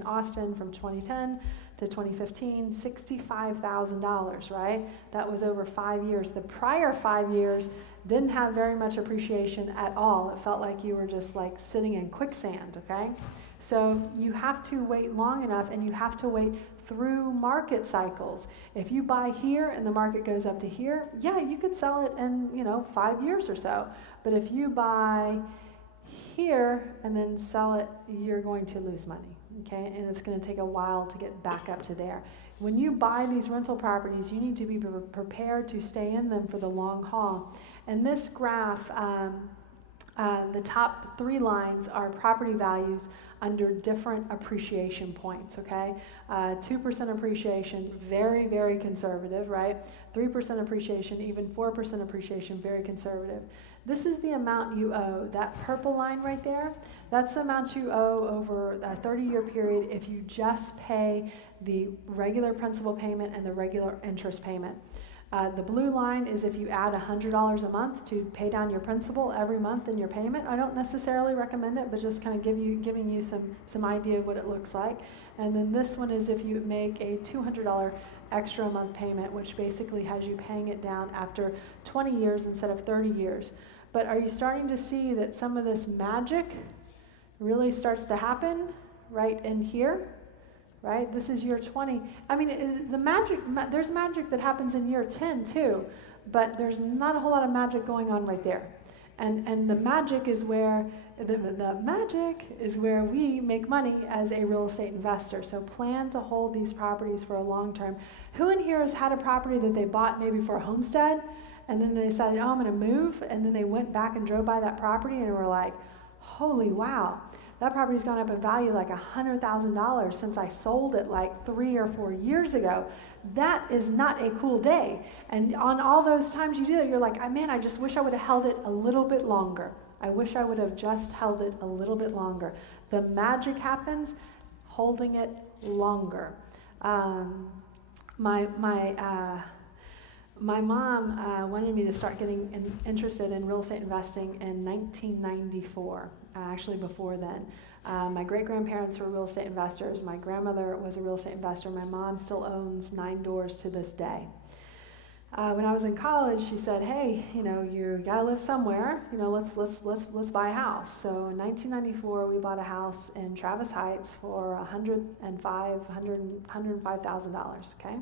Austin from 2010 to 2015, $65,000, right? That was over 5 years. The prior 5 years didn't have very much appreciation at all. It felt like you were just like sitting in quicksand, okay? So you have to wait long enough, and you have to wait through market cycles. If you buy here and the market goes up to here, yeah, you could sell it in 5 years or so. But if you buy here and then sell it, you're going to lose money, okay? And it's going to take a while to get back up to there. When you buy these rental properties, you need to be prepared to stay in them for the long haul. And this graph, the top 3 lines are property values under different appreciation points, okay? 2% appreciation, very, very conservative, right? 3% appreciation, even 4% appreciation, very conservative. This is the amount you owe. That purple line right there, that's the amount you owe over a 30-year period if you just pay the regular principal payment and the regular interest payment. The blue line is if you add $100 a month to pay down your principal every month in your payment. I don't necessarily recommend it, but just kind of giving you some idea of what it looks like. And then this one is if you make a $200 extra a month payment, which basically has you paying it down after 20 years instead of 30 years. But are you starting to see that some of this magic really starts to happen right in here? Right? This is year 20. I mean, there's magic that happens in year 10 too, but there's not a whole lot of magic going on right there. And the magic is where we make money as a real estate investor. So plan to hold these properties for a long term. Who in here has had a property that they bought maybe for a homestead, and then they decided, oh, I'm going to move, and then they went back and drove by that property and were like, holy wow. That property's gone up in value like $100,000 since I sold it like 3 or 4 years ago. That is not a cool day. And on all those times you do that, you're like, man, I just wish I would have held it a little bit longer. I wish I would have just held it a little bit longer. The magic happens holding it longer. My mom wanted me to start getting interested in real estate investing in 1994, actually before then. My great-grandparents were real estate investors. My grandmother was a real estate investor. My mom still owns 9 doors to this day. When I was in college, she said, hey, you gotta live somewhere. Let's buy a house. So in 1994, we bought a house in Travis Heights for $105,000, okay?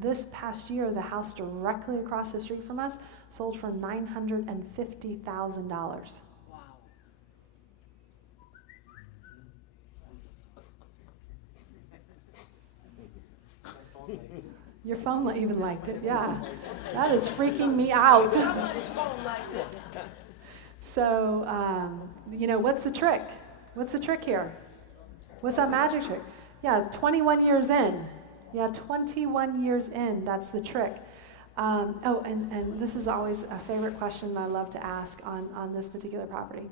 This past year, the house directly across the street from us sold for $950,000. Wow. Your phone even liked it, yeah. That is freaking me out. Somebody's phone like it. So, what's the trick? What's the trick here? What's that magic trick? Yeah, 21 years in. Yeah, 21 years in, that's the trick. And this is always a favorite question that I love to ask on this particular property.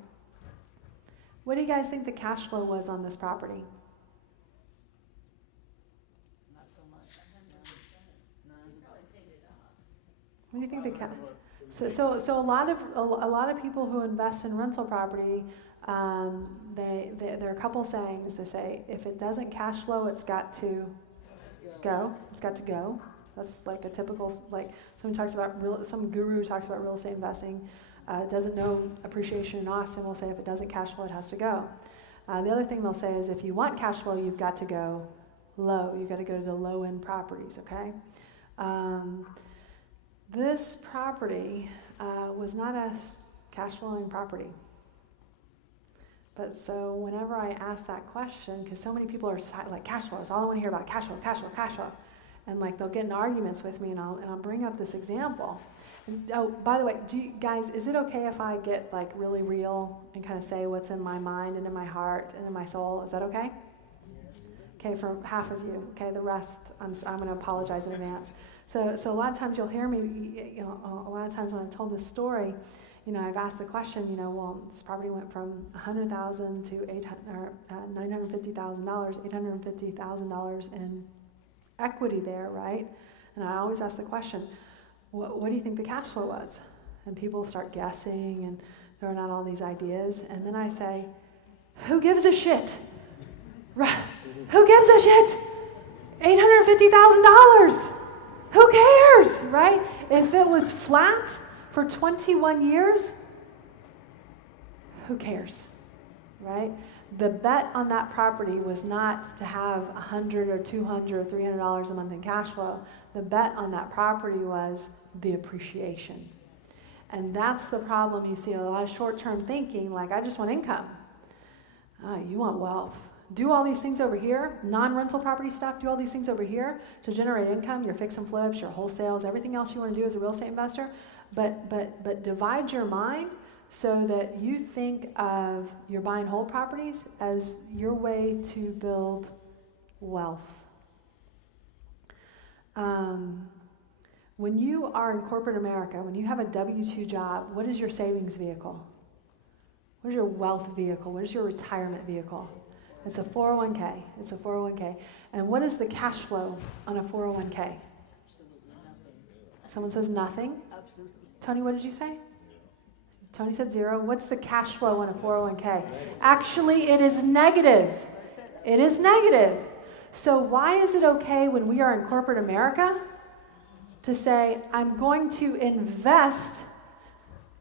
What do you guys think the cash flow was on this property? Not so much. What do you think the cash? So a lot of people who invest in rental property, there are a couple sayings. They say if it doesn't cash flow, it's got to go. It's got to go. That's like a typical, like someone talks about some guru talks about real estate investing. Doesn't know appreciation in Austin. Will say if it doesn't cash flow, it has to go. The other thing they'll say is if you want cash flow, you've got to go low. You've got to go to low end properties. Okay. This property was not a cash flowing property. But so whenever I ask that question, because so many people are like, cash flow is all I want to hear about, cash flow, cash flow, cash flow. And like they'll get in arguments with me and I'll bring up this example. Oh, by the way, guys, is it okay if I get like really real and kind of say what's in my mind and in my heart and in my soul? Is that okay? Okay, for half of you. Okay, the rest, I'm going to apologize in advance. So a lot of times you'll hear me, a lot of times when I've told this story, I've asked the question, well, this property went from $100,000 to $950,000, $850,000 in equity there, right? And I always ask the question, what do you think the cash flow was? And people start guessing and throwing out all these ideas. And then I say, who gives a shit? Right? Who gives a shit? $850,000. Who cares, right? If it was flat for 21 years, who cares, right? The bet on that property was not to have $100 or $200 or $300 a month in cash flow. The bet on that property was the appreciation. And that's the problem. You see a lot of short-term thinking, like, I just want income. You want wealth. Do all these things over here, non-rental property stuff, do all these things over here to generate income, your fix and flips, your wholesales, everything else you want to do as a real estate investor. But divide your mind so that you think of your buy and hold properties as your way to build wealth. When you are in corporate America, when you have a W-2 job, what is your savings vehicle? What is your wealth vehicle? What is your retirement vehicle? It's a 401k. It's a 401k. And what is the cash flow on a 401k? Absolutely nothing. Someone says nothing. Absolutely. Tony, what did you say? Tony said 0. What's the cash flow on a 401k? Actually, it is negative. It is negative. So why is it okay when we are in corporate America to say, I'm going to invest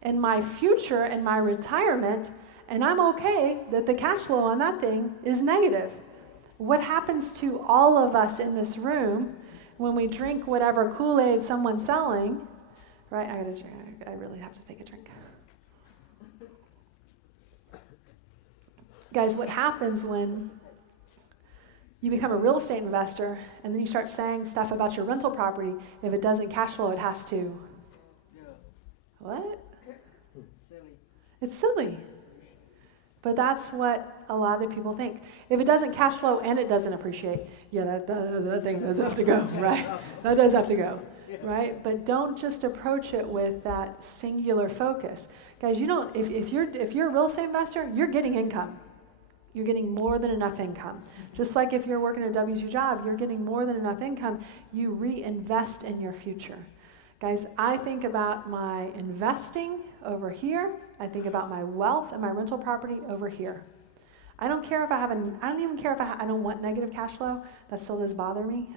in my future and my retirement, and I'm okay that the cash flow on that thing is negative? What happens to all of us in this room when we drink whatever Kool-Aid someone's selling? Right, I really have to take a drink. Guys, what happens when you become a real estate investor and then you start saying stuff about your rental property, if it doesn't cash flow, it has to? Yeah. What? Silly. It's silly. But that's what a lot of people think. If it doesn't cash flow and it doesn't appreciate, yeah, that thing does have to go, right? That does have to go, right? But don't just approach it with that singular focus. Guys, you don't, if you're a real estate investor, you're getting income. You're getting more than enough income. Just like if you're working a W-2 job, you're getting more than enough income. You reinvest in your future. Guys, I think about my investing over here. I think about my wealth and my rental property over here. I don't care if I have I don't even care if I don't want negative cash flow. That still does bother me.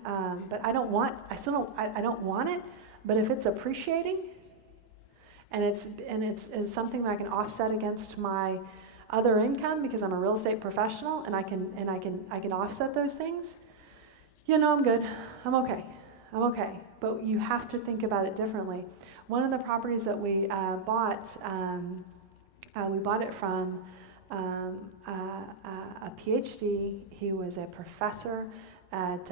But I don't want it. But if it's appreciating and it's something that I can offset against my other income because I'm a real estate professional and I can offset those things, I'm good. I'm okay. But you have to think about it differently. One of the properties that we bought it from a PhD. He was a professor at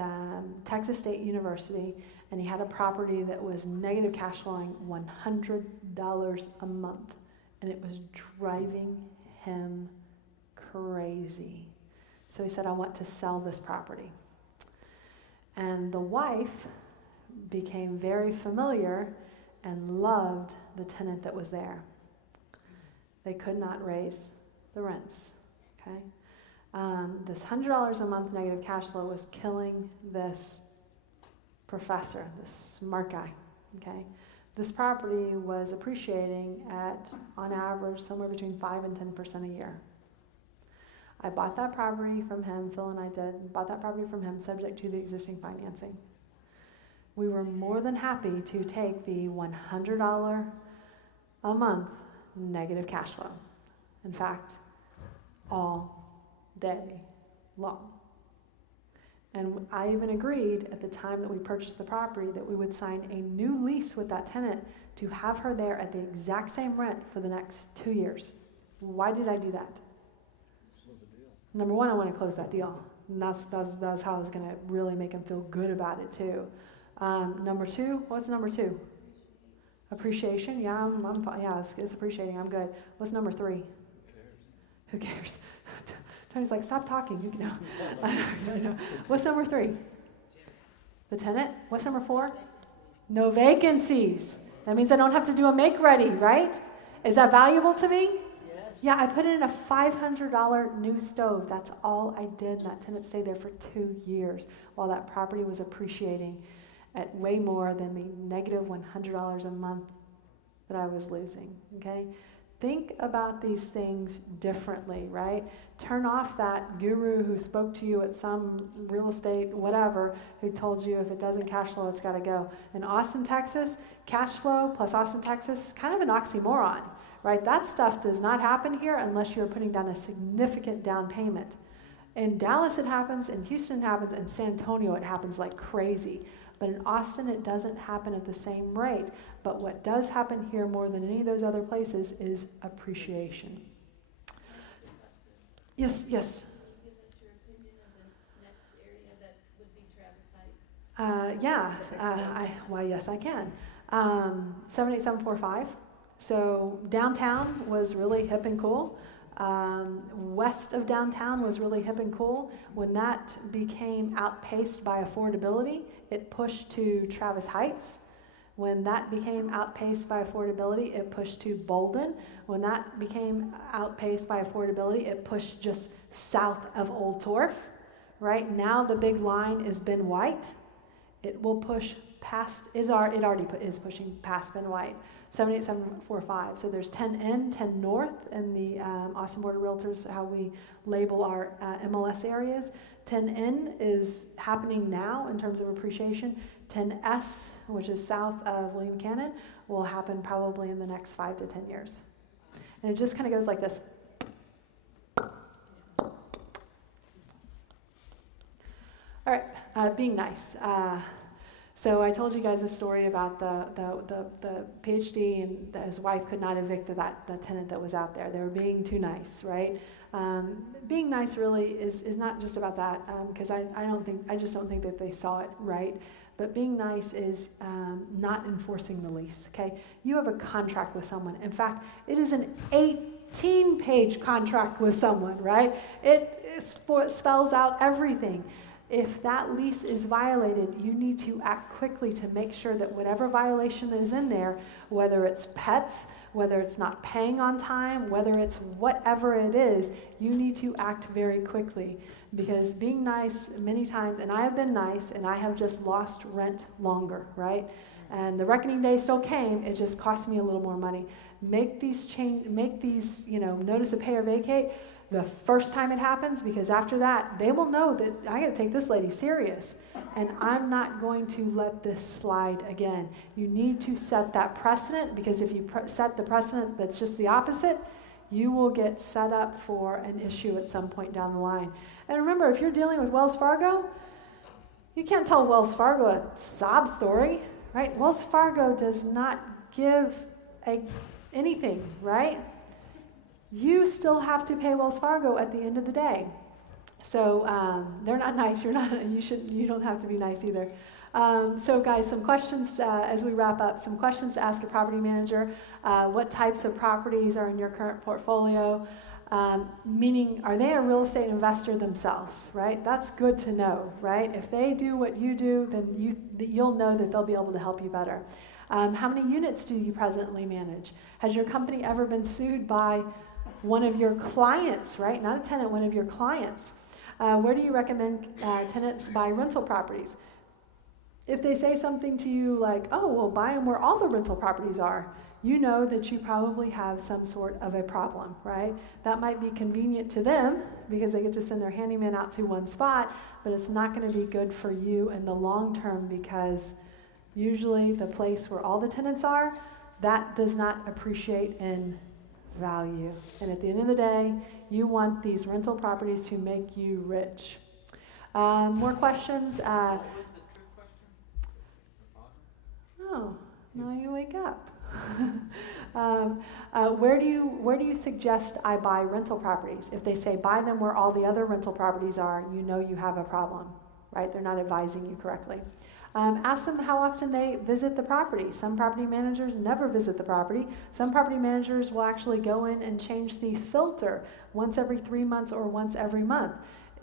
Texas State University, and he had a property that was negative cash flowing $100 a month, and it was driving him crazy. So he said, I want to sell this property. And the wife became very familiar and loved the tenant that was there. They could not raise the rents, okay? This $100 a month negative cash flow was killing this professor, this smart guy, okay? This property was appreciating at, on average, somewhere between 5 and 10% a year. I bought that property from him, Phil and I bought that property from him subject to the existing financing. We were more than happy to take the $100 a month negative cash flow. In fact, all day long. And I even agreed at the time that we purchased the property that we would sign a new lease with that tenant to have her there at the exact same rent for the next 2 years. Why did I do that? Number one, I want to close that deal. And that's how I was going to really make him feel good about it too. Number two, what's number two? Appreciation, yeah, I'm fine. Yeah, it's appreciating. I'm good. What's number 3? Who cares? Tony's like, stop talking. You know. I know. What's number 3? The tenant. What's number 4? No vacancies. That means I don't have to do a make ready, right? Is that valuable to me? Yes. Yeah, I put in a $500 new stove. That's all I did. And that tenant stayed there for 2 years while that property was appreciating at way more than the negative $100 a month that I was losing, okay? Think about these things differently, right? Turn off that guru who spoke to you at some real estate, whatever, who told you if it doesn't cash flow, it's got to go. In Austin, Texas, cash flow plus Austin, Texas is kind of an oxymoron, right? That stuff does not happen here unless you're putting down a significant down payment. In Dallas, it happens. In Houston, it happens. In San Antonio, it happens like crazy. But in Austin, it doesn't happen at the same rate. But what does happen here more than any of those other places is appreciation. Yes, yes. Give us your opinion of the next area that would be Travis Heights. Yes, I can. 78745. So downtown was really hip and cool. West of downtown was really hip and cool. When that became outpaced by affordability, it pushed to Travis Heights. When that became outpaced by affordability, it pushed to Bolden. When that became outpaced by affordability, it pushed just south of Old Torf. Right now, the big line is Ben White. It will push past, is pushing past Ben White. 78745. So there's 10N, 10 North in the Austin Board of Realtors, how we label our MLS areas. 10N is happening now in terms of appreciation. 10S, which is south of William Cannon, will happen probably in the next 5 to 10 years. And it just kind of goes like this. All right, being nice. So I told you guys a story about the PhD and his wife could not evict the tenant that was out there. They were being too nice, right? Being nice really is not just about that, because I just don't think that they saw it right. But being nice is not enforcing the lease, okay? You have a contract with someone. In fact, it is an 18-page contract with someone, right? It spells out everything. If that lease is violated, you need to act quickly to make sure that whatever violation is in there, whether it's pets, whether it's not paying on time, whether it's whatever it is, you need to act very quickly. Because being nice many times, and I have been nice, and I have just lost rent longer, right? And the reckoning day still came, it just cost me a little more money. Make these, notice of pay or vacate the first time it happens, because after that, they will know that I got to take this lady serious, and I'm not going to let this slide again. You need to set that precedent, because if you set the precedent that's just the opposite, you will get set up for an issue at some point down the line. And remember, if you're dealing with Wells Fargo, you can't tell Wells Fargo a sob story, right? Wells Fargo does not give anything, right? You still have to pay Wells Fargo at the end of the day. So they're not nice. You don't have to be nice either. So guys, some questions as we wrap up. Some questions to ask a property manager. What types of properties are in your current portfolio? Meaning, are they a real estate investor themselves, right? That's good to know, right? If they do what you do, then you'll know that they'll be able to help you better. How many units do you presently manage? Has your company ever been sued by one of your clients, right? Not a tenant, one of your clients. Where do you recommend tenants buy rental properties? If they say something to you like, oh, well, buy them where all the rental properties are, you know that you probably have some sort of a problem, right? That might be convenient to them because they get to send their handyman out to one spot, but it's not going to be good for you in the long term, because usually the place where all the tenants are, that does not appreciate in value. And at the end of the day, you want these rental properties to make you rich. More questions? Oh, now you wake up. Where do you suggest I buy rental properties? If they say buy them where all the other rental properties are, you know you have a problem, right? They're not advising you correctly. Ask them how often they visit the property. Some property managers never visit the property. Some property managers will actually go in and change the filter once every 3 months or once every month.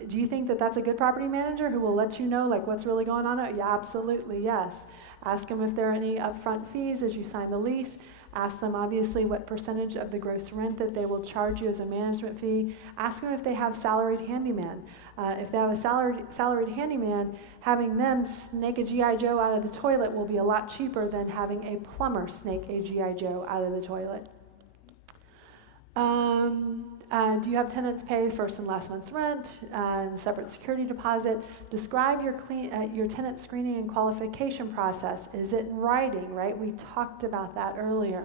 Do you think that that's a good property manager who will let you know like what's really going on? Yeah, absolutely, yes. Ask them if there are any upfront fees as you sign the lease. Ask them obviously what percentage of the gross rent that they will charge you as a management fee. Ask them if they have salaried handyman. If they have a salaried handyman, having them snake a G.I. Joe out of the toilet will be a lot cheaper than having a plumber snake a G.I. Joe out of the toilet. Do you have tenants pay first and last month's rent, separate security deposit? Describe your tenant screening and qualification process. Is it in writing, right? We talked about that earlier.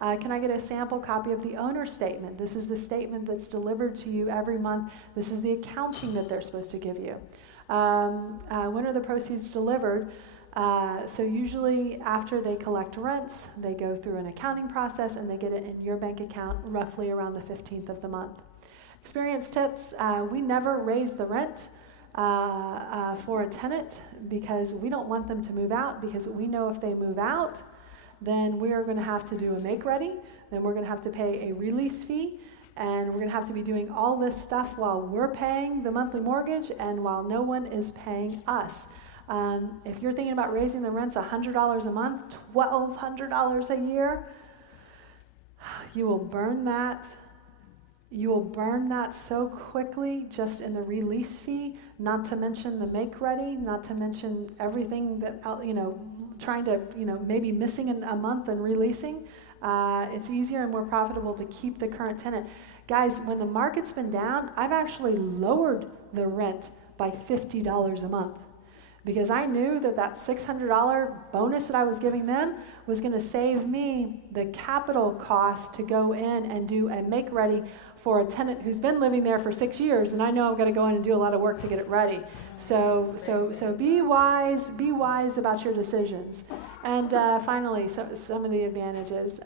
Can I get a sample copy of the owner's statement? This is the statement that's delivered to you every month. This is the accounting that they're supposed to give you. When are the proceeds delivered? So usually after they collect rents, they go through an accounting process and they get it in your bank account roughly around the 15th of the month. Experience tips, we never raise the rent for a tenant because we don't want them to move out, because we know if they move out, then we are going to have to do a make ready, then we're going to have to pay a release fee, and we're going to have to be doing all this stuff while we're paying the monthly mortgage and while no one is paying us. If you're thinking about raising the rents $100 a month, $1,200 a year, you will burn that. You will burn that so quickly just in the release fee, not to mention the make ready, not to mention everything that, trying to, maybe missing a month and releasing. It's easier and more profitable to keep the current tenant. Guys, when the market's been down, I've actually lowered the rent by $50 a month, because I knew that $600 bonus that I was giving them was going to save me the capital cost to go in and do a make ready for a tenant who's been living there for 6 years, and I know I'm going to go in and do a lot of work to get it ready. So be wise about your decisions. And finally, some of the advantages.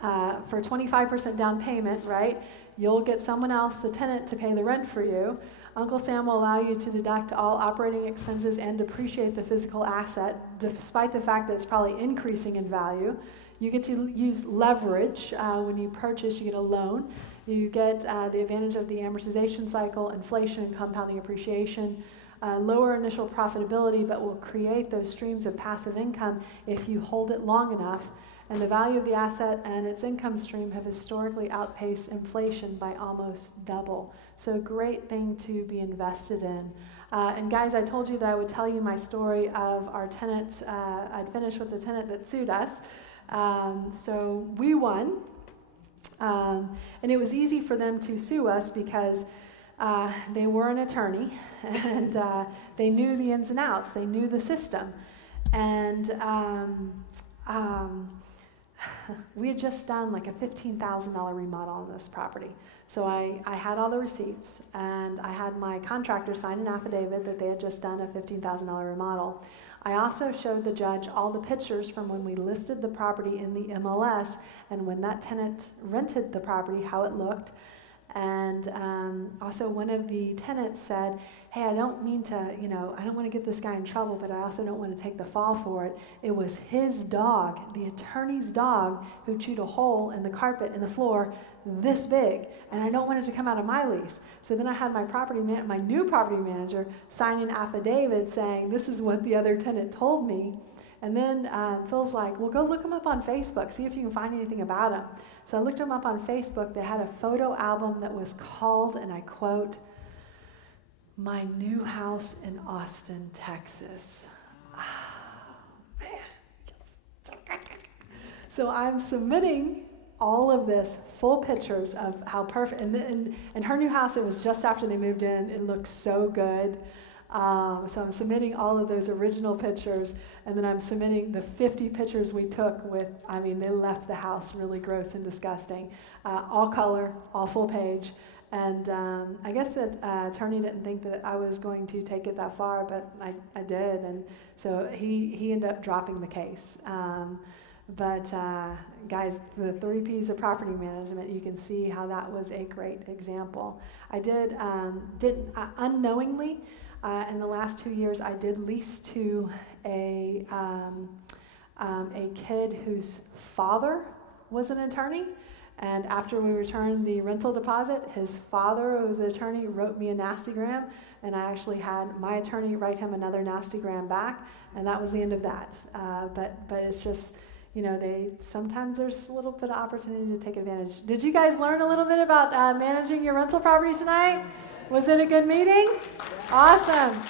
For 25% down payment, right, you'll get someone else, the tenant, to pay the rent for you. Uncle Sam will allow you to deduct all operating expenses and depreciate the physical asset, despite the fact that it's probably increasing in value. You get to use leverage. When you purchase, you get a loan. You get the advantage of the amortization cycle, inflation, and compounding appreciation. Lower initial profitability, but will create those streams of passive income if you hold it long enough. And the value of the asset and its income stream have historically outpaced inflation by almost double. So a great thing to be invested in. And guys, I told you that I would tell you my story of our tenant. I'd finish with the tenant that sued us. So we won. And it was easy for them to sue us because they were an attorney and they knew the ins and outs. They knew the system. And we had just done like a $15,000 remodel on this property. So I had all the receipts, and I had my contractor sign an affidavit that they had just done a $15,000 remodel. I also showed the judge all the pictures from when we listed the property in the MLS and when that tenant rented the property, how it looked. And also one of the tenants said, hey, I don't mean to, I don't want to get this guy in trouble, but I also don't want to take the fall for it. It was his dog, the attorney's dog, who chewed a hole in the carpet in the floor this big, and I don't want it to come out of my lease. So then I had my new property manager sign an affidavit saying, this is what the other tenant told me. And then Phil's like, well, go look him up on Facebook, see if you can find anything about him. So I looked him up on Facebook. They had a photo album that was called, and I quote, "My New House in Austin, Texas." Oh, man. So I'm submitting all of this, full pictures of how perfect, and her new house, it was just after they moved in. It looked so good. So I'm submitting all of those original pictures, and then I'm submitting the 50 pictures we took with, they left the house really gross and disgusting. All color, all full page. And I guess that attorney didn't think that I was going to take it that far, but I did. And so he ended up dropping the case. But guys, the 3 P's of property management, you can see how that was a great example. I unknowingly, In the last 2 years, I did lease to a kid whose father was an attorney. And after we returned the rental deposit, his father, who was an attorney, wrote me a nastygram, and I actually had my attorney write him another nastygram back, and that was the end of that. But it's just, sometimes there's a little bit of opportunity to take advantage. Did you guys learn a little bit about managing your rental property tonight? Was it a good meeting? Awesome.